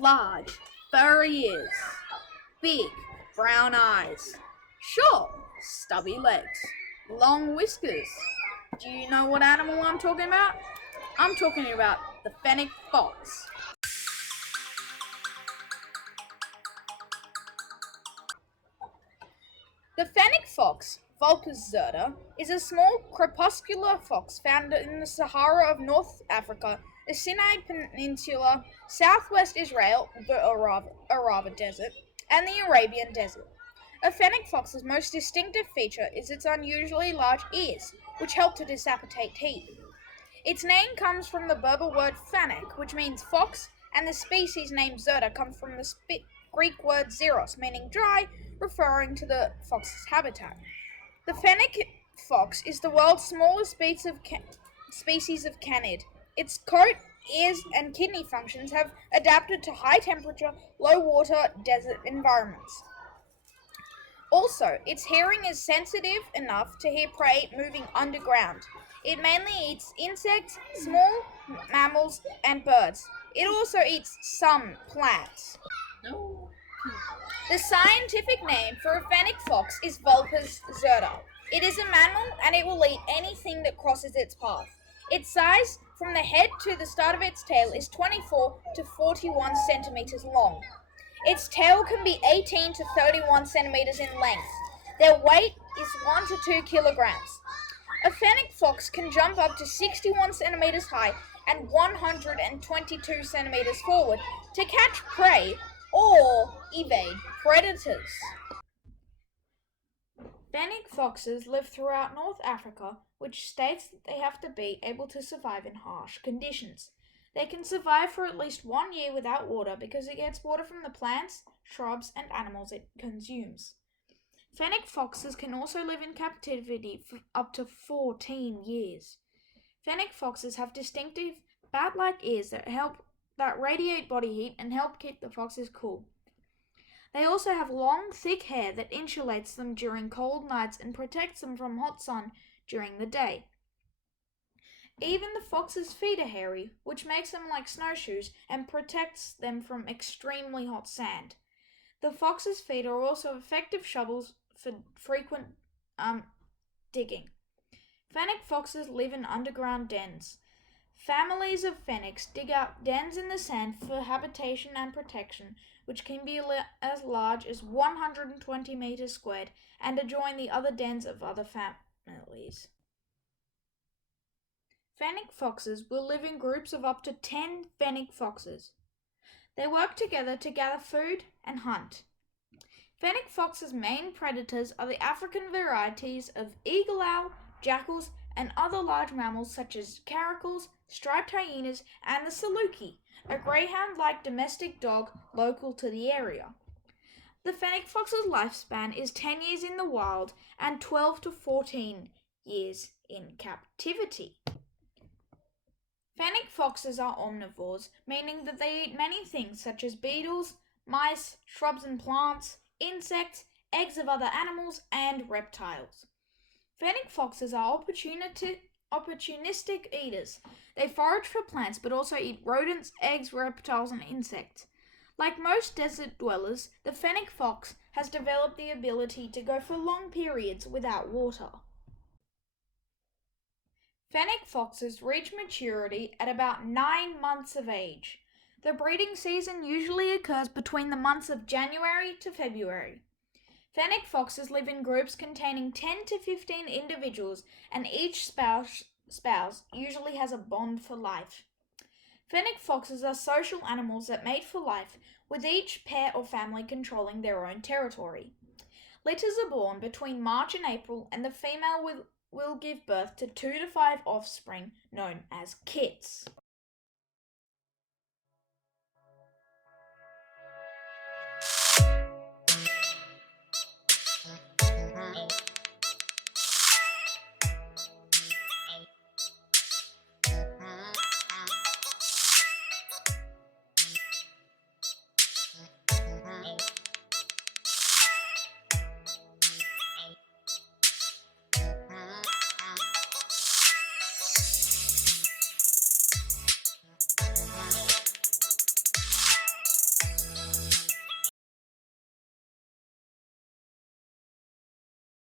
Large, furry ears. Big, brown eyes. Short, stubby legs. Long whiskers. Do you know what animal I'm talking about? I'm talking about the Fennec Fox. The Fennec fox, Vulpes zerta, is a small crepuscular fox found in the Sahara of North Africa, the Sinai Peninsula, southwest Israel, the Arava Desert, and the Arabian Desert. A fennec fox's most distinctive feature is its unusually large ears, which help to decapitate teeth. Its name comes from the Berber word "fennec", which means fox, and the species name zerta comes from the Greek word "xeros", meaning dry, referring to the fox's habitat. The fennec fox is the world's smallest species of canid. Its coat, ears, and kidney functions have adapted to high temperature, low water desert environments. Also, its hearing is sensitive enough to hear prey moving underground. It mainly eats insects, small mammals, and birds. It also eats some plants. The scientific name for a fennec fox is Vulpes zerta. It is a mammal and it will eat anything that crosses its path. Its size, from the head to the start of its tail, is 24 to 41 centimeters long. Its tail can be 18 to 31 centimeters in length. Their weight is 1 to 2 kilograms. A fennec fox can jump up to 61 centimeters high and 122 centimeters forward to catch prey or evade predators. Fennec foxes live throughout North Africa, which states that they have to be able to survive in harsh conditions. They can survive for at least 1 year without water because it gets water from the plants, shrubs, and animals it consumes. Fennec foxes can also live in captivity for up to 14 years. Fennec foxes have distinctive bat-like ears that radiate body heat and help keep the foxes cool. They also have long, thick hair that insulates them during cold nights and protects them from hot sun during the day. Even the fox's feet are hairy, which makes them like snowshoes and protects them from extremely hot sand. The fox's feet are also effective shovels for frequent digging. Fennec foxes live in underground dens. Families of fennecs dig out dens in the sand for habitation and protection, which can be as large as 120 meters squared and adjoin the other dens of other families. Fennec foxes will live in groups of up to 10 fennec foxes. They work together to gather food and hunt. Fennec foxes' main predators are the African varieties of eagle owl, jackals, and other large mammals such as caracals, striped hyenas, and the saluki, a greyhound-like domestic dog local to the area. The fennec fox's lifespan is 10 years in the wild and 12 to 14 years in captivity. Fennec foxes are omnivores, meaning that they eat many things such as beetles, mice, shrubs and plants, insects, eggs of other animals, and reptiles. Fennec foxes are opportunistic eaters. They forage for plants but also eat rodents, eggs, reptiles, and insects. Like most desert dwellers, the fennec fox has developed the ability to go for long periods without water. Fennec foxes reach maturity at about 9 months of age. The breeding season usually occurs between the months of January to February. Fennec foxes live in groups containing 10 to 15 individuals, and each spouse usually has a bond for life. Fennec foxes are social animals that mate for life, with each pair or family controlling their own territory. Litters are born between March and April, and the female will give birth to 2 to 5 offspring known as kits.